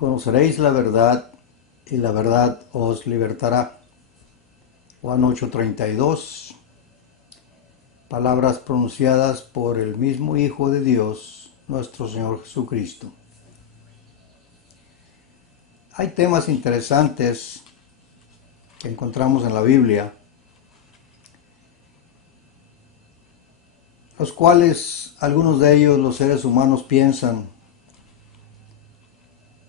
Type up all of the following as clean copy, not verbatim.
Conoceréis la verdad y la verdad os libertará. Juan 8:32, palabras pronunciadas por el mismo Hijo de Dios, nuestro Señor Jesucristo. Hay temas interesantes que encontramos en la Biblia, los cuales algunos de ellos los seres humanos piensan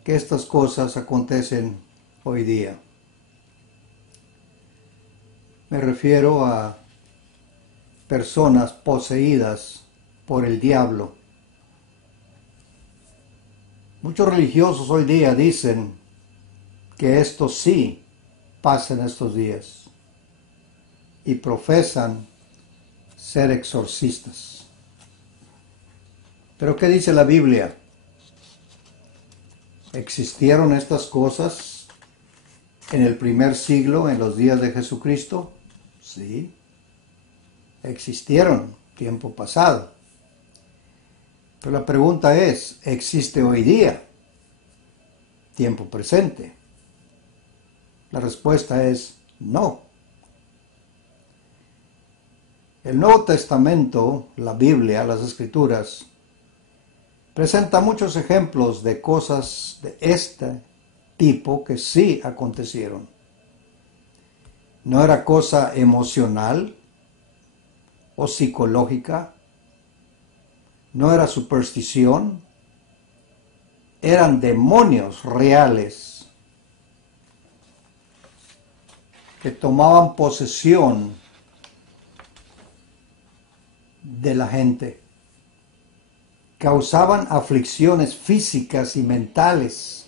que estas cosas acontecen hoy día. Me refiero a personas poseídas por el diablo. Muchos religiosos hoy día dicen que esto sí pasa en estos días y profesan ser exorcistas. Pero ¿qué dice la Biblia? ¿Existieron estas cosas en el primer siglo, en los días de Jesucristo? Sí, existieron, tiempo pasado. Pero la pregunta es, ¿existe hoy día? Tiempo presente. La respuesta es no. El Nuevo Testamento, la Biblia, las Escrituras, presenta muchos ejemplos de cosas de este tipo que sí acontecieron. No era cosa emocional o psicológica, no era superstición, eran demonios reales que tomaban posesión de la gente. Causaban aflicciones físicas y mentales.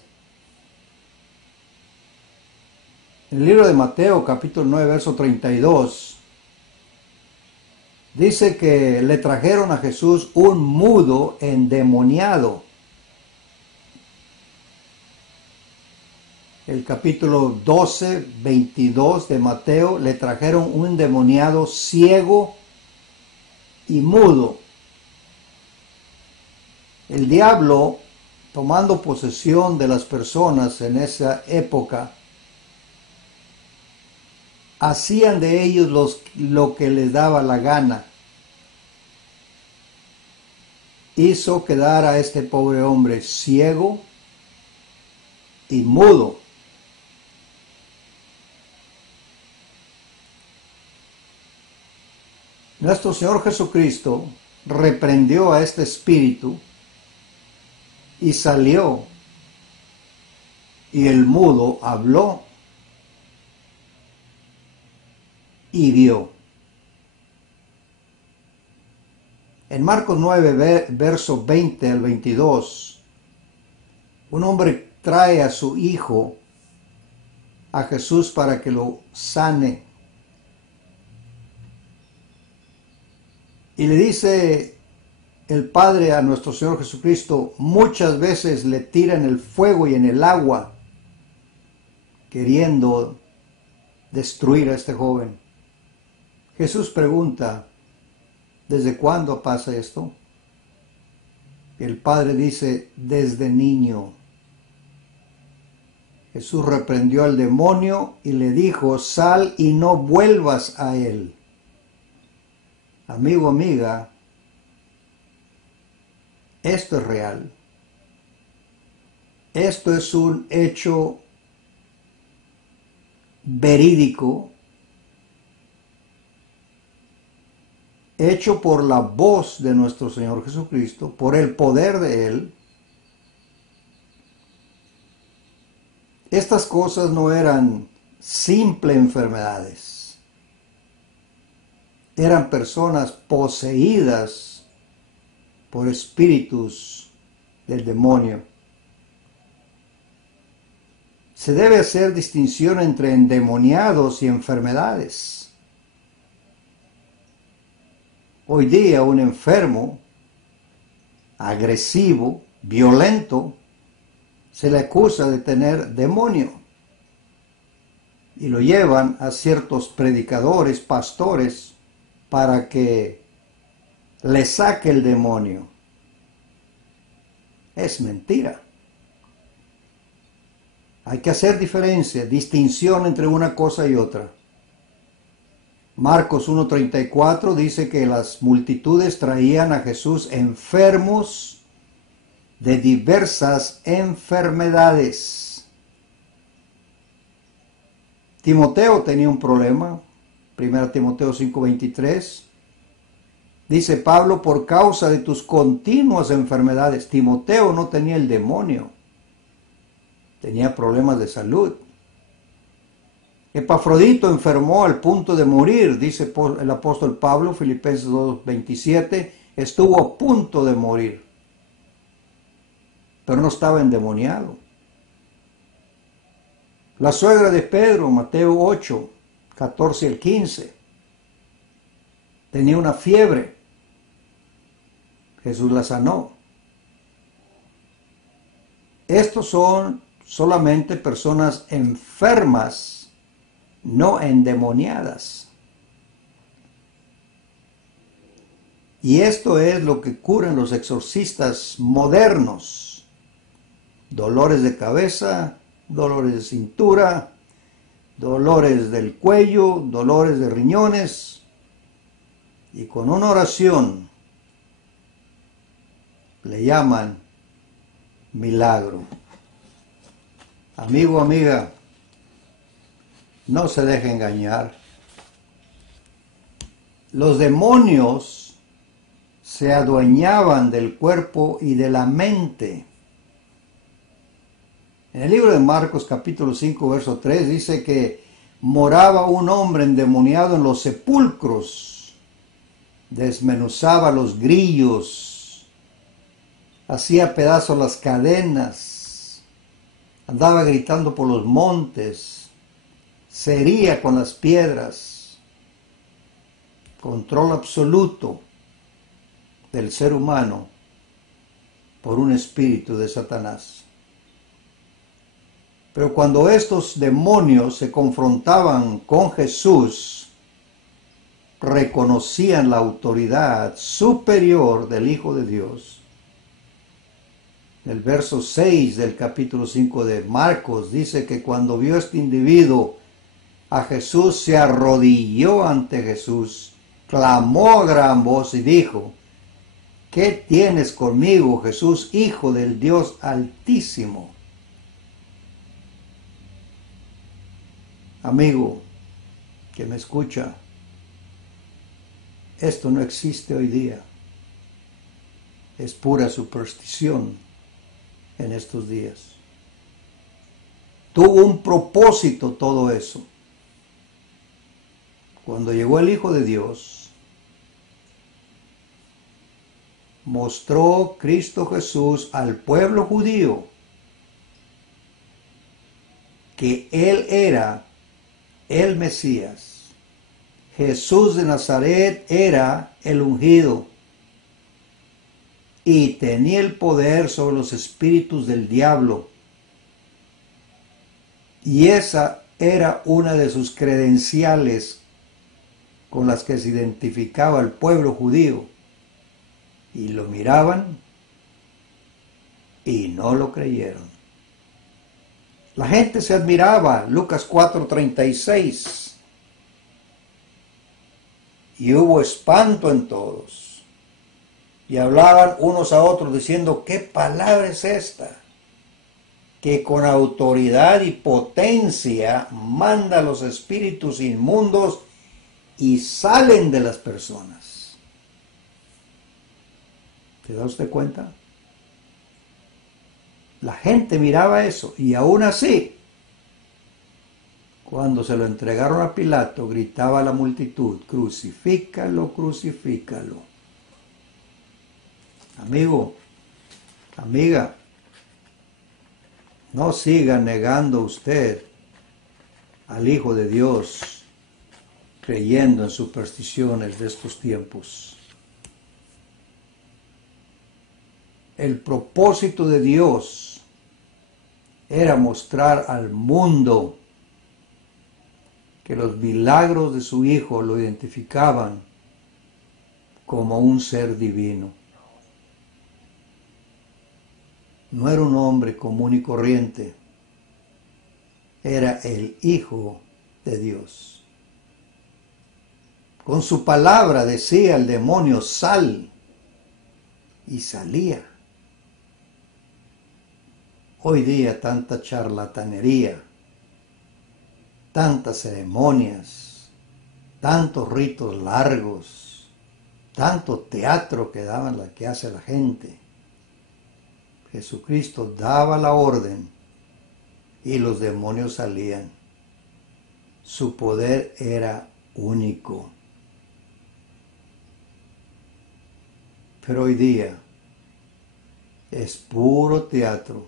En el libro de Mateo, capítulo 9, verso 32, dice que le trajeron a Jesús un mudo endemoniado. El capítulo 12, 22 de Mateo, le trajeron un endemoniado ciego y mudo. El diablo, tomando posesión de las personas en esa época, hacían de ellos lo que les daba la gana. Hizo quedar a este pobre hombre ciego y mudo. Nuestro Señor Jesucristo reprendió a este espíritu y salió, y el mudo habló y vio. En Marcos 9, verso 20 al 22, un hombre trae a su hijo a Jesús para que lo sane. Y le dice el Padre a nuestro Señor Jesucristo, muchas veces le tira en el fuego y en el agua, queriendo destruir a este joven. Jesús pregunta, ¿desde cuándo pasa esto? El Padre dice, desde niño. Jesús reprendió al demonio y le dijo, sal y no vuelvas a él. Amigo, amiga, esto es real. Esto es un hecho verídico, hecho por la voz de nuestro Señor Jesucristo, por el poder de Él. Estas cosas no eran simples enfermedades, eran personas poseídas por espíritus del demonio. Se debe hacer distinción entre endemoniados y enfermedades. Hoy día un enfermo, agresivo, violento, se le acusa de tener demonio y lo llevan a ciertos predicadores, pastores, para que le saque el demonio. Es mentira. Hay que hacer diferencia, distinción entre una cosa y otra. Marcos 1:34 dice que las multitudes traían a Jesús enfermos de diversas enfermedades. Timoteo tenía un problema. 1 Timoteo 5:23. Dice Pablo, por causa de tus continuas enfermedades. Timoteo no tenía el demonio. Tenía problemas de salud. Epafrodito enfermó al punto de morir, dice el apóstol Pablo, Filipenses 2:27, estuvo a punto de morir, pero no estaba endemoniado. La suegra de Pedro, Mateo 8:14 al 15, tenía una fiebre. Jesús la sanó. Estos son solamente personas enfermas, no endemoniadas. Y esto es lo que curan los exorcistas modernos. Dolores de cabeza, dolores de cintura, dolores del cuello, dolores de riñones. Y con una oración le llaman milagro. Amigo, amiga, no se deje engañar. Los demonios se adueñaban del cuerpo y de la mente. En el libro de Marcos capítulo 5 verso 3 dice que moraba un hombre endemoniado en los sepulcros, desmenuzaba los grillos, hacía pedazos las cadenas, andaba gritando por los montes, se hería con las piedras. Control absoluto del ser humano por un espíritu de Satanás. Pero cuando estos demonios se confrontaban con Jesús, reconocían la autoridad superior del Hijo de Dios. El verso 6 del capítulo 5 de Marcos dice que cuando vio este individuo a Jesús, se arrodilló ante Jesús, clamó a gran voz y dijo, ¿qué tienes conmigo, Jesús, Hijo del Dios Altísimo? Amigo que me escucha, esto no existe hoy día. Es pura superstición en estos días. Tuvo un propósito todo eso. Cuando llegó el Hijo de Dios, mostró Cristo Jesús al pueblo judío que Él era el Mesías. Jesús de Nazaret era el ungido y tenía el poder sobre los espíritus del diablo. Y esa era una de sus credenciales con las que se identificaba el pueblo judío. Y lo miraban y no lo creyeron. La gente se admiraba, Lucas 4:36. Y hubo espanto en todos. Y hablaban unos a otros diciendo, ¿qué palabra es esta? Que con autoridad y potencia manda a los espíritus inmundos y salen de las personas. ¿Se da usted cuenta? La gente miraba eso y aún así, cuando se lo entregaron a Pilato, gritaba la multitud, crucifícalo, crucifícalo. Amigo, amiga, no siga negando usted al Hijo de Dios, creyendo en supersticiones de estos tiempos. El propósito de Dios era mostrar al mundo que los milagros de su Hijo lo identificaban como un ser divino. No era un hombre común y corriente, era el Hijo de Dios. Con su palabra decía el demonio, sal, y salía. Hoy día tanta charlatanería, tantas ceremonias, tantos ritos largos, tanto teatro que hace la gente. Jesucristo daba la orden y los demonios salían. Su poder era único. Pero hoy día es puro teatro,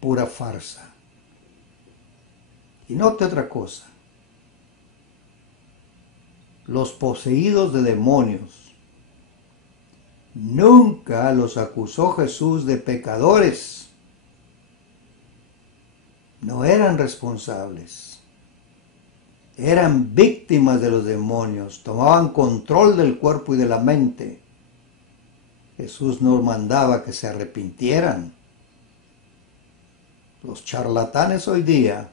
pura farsa. Y note otra cosa. Los poseídos de demonios, nunca los acusó Jesús de pecadores. No eran responsables. Eran víctimas de los demonios. Tomaban control del cuerpo y de la mente. Jesús nos mandaba que se arrepintieran. Los charlatanes hoy día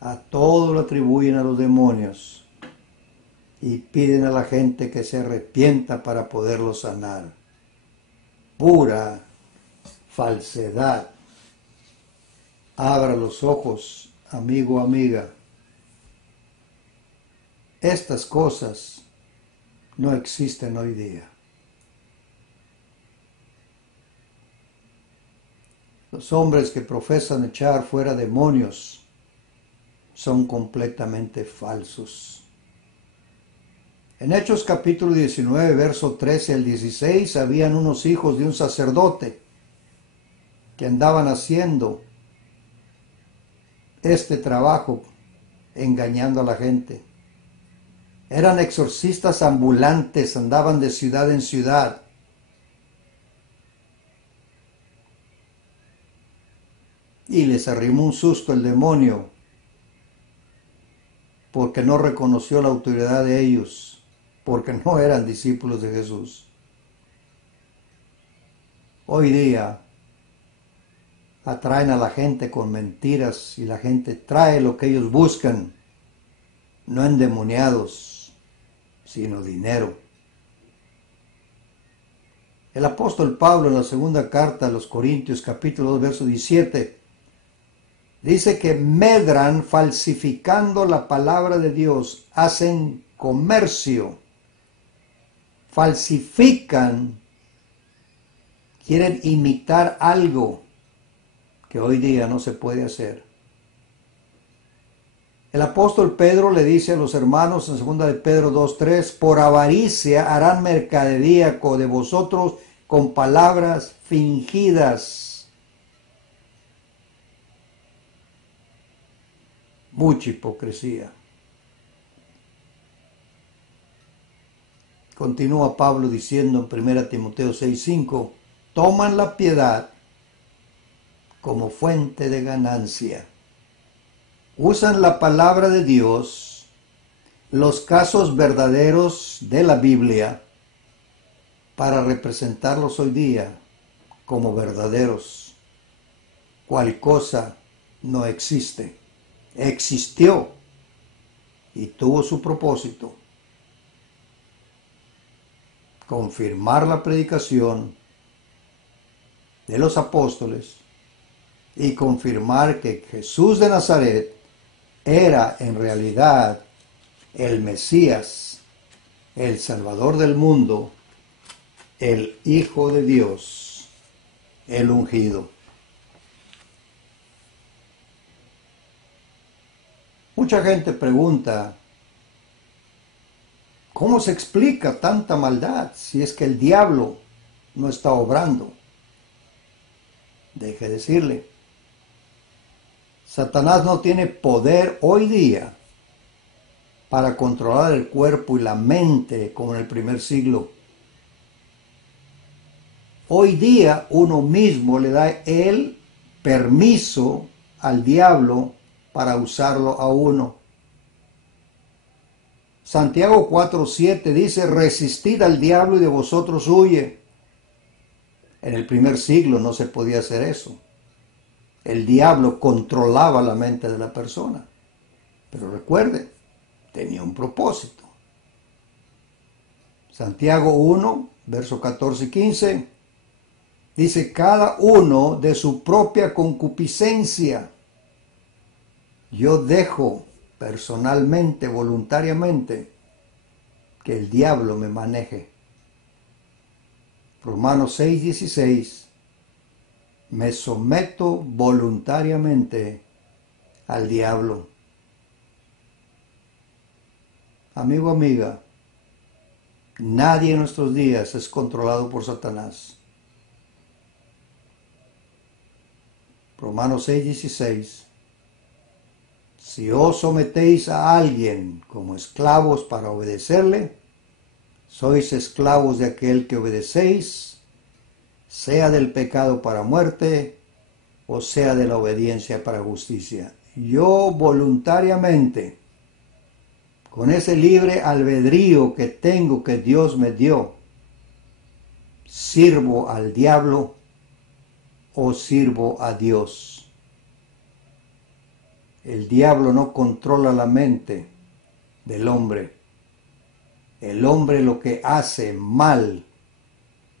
a todo lo atribuyen a los demonios y piden a la gente que se arrepienta para poderlo sanar. Pura falsedad. Abra los ojos, amigo, amiga. Estas cosas no existen hoy día. Los hombres que profesan echar fuera demonios son completamente falsos. En Hechos capítulo 19, verso 13 al 16, habían unos hijos de un sacerdote que andaban haciendo este trabajo, engañando a la gente. Eran exorcistas ambulantes, andaban de ciudad en ciudad. Y les arrimó un susto el demonio, porque no reconoció la autoridad de ellos, porque no eran discípulos de Jesús. Hoy día atraen a la gente con mentiras y la gente trae lo que ellos buscan, no endemoniados, sino dinero. El apóstol Pablo en la segunda carta a los Corintios, capítulo 2, verso 17, dice que medran falsificando la palabra de Dios, hacen comercio, falsifican, quieren imitar algo que hoy día no se puede hacer. El apóstol Pedro le dice a los hermanos en 2 de Pedro 2:3, por avaricia harán mercadería de vosotros con palabras fingidas. Mucha hipocresía. Continúa Pablo diciendo en 1 Timoteo 6:5, toman la piedad como fuente de ganancia. Usan la palabra de Dios, los casos verdaderos de la Biblia, para representarlos hoy día como verdaderos. Cual cosa no existe. Existió y tuvo su propósito: confirmar la predicación de los apóstoles y confirmar que Jesús de Nazaret era en realidad el Mesías, el Salvador del mundo, el Hijo de Dios, el ungido. Mucha gente pregunta, ¿cómo se explica tanta maldad si es que el diablo no está obrando? Deje decirle, Satanás no tiene poder hoy día para controlar el cuerpo y la mente como en el primer siglo. Hoy día uno mismo le da el permiso al diablo para usarlo a uno. Santiago 4:7 dice, resistid al diablo y de vosotros huye. En el primer siglo no se podía hacer eso. El diablo controlaba la mente de la persona. Pero recuerde, tenía un propósito. Santiago 1, versos 14 y 15, dice, cada uno de su propia concupiscencia. Yo dejo personalmente, voluntariamente, que el diablo me maneje. Romanos 6, 16, me someto voluntariamente al diablo. Amigo, amiga, nadie en nuestros días es controlado por Satanás. Romanos 6, 16. Si os sometéis a alguien como esclavos para obedecerle, sois esclavos de aquel que obedecéis, sea del pecado para muerte, o sea de la obediencia para justicia. Yo voluntariamente, con ese libre albedrío que tengo, que Dios me dio, ¿sirvo al diablo o sirvo a Dios? El diablo no controla la mente del hombre. El hombre lo que hace mal,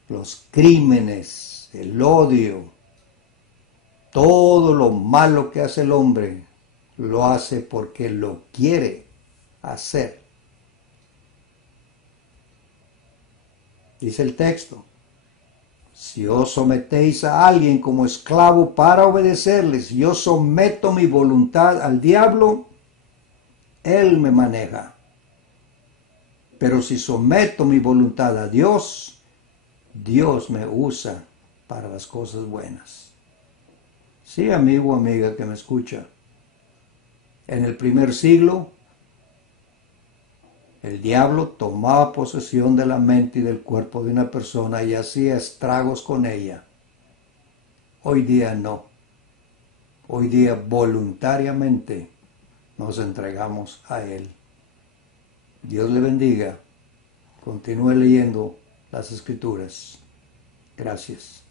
los crímenes, el odio, todo lo malo que hace el hombre, lo hace porque lo quiere hacer. Dice el texto, si os sometéis a alguien como esclavo para obedecerles, si yo someto mi voluntad al diablo, él me maneja. Pero si someto mi voluntad a Dios, Dios me usa para las cosas buenas. Sí, amigo, amiga que me escucha. En el primer siglo, el diablo tomaba posesión de la mente y del cuerpo de una persona y hacía estragos con ella. Hoy día no. Hoy día voluntariamente nos entregamos a Él. Dios le bendiga. Continúe leyendo las Escrituras. Gracias.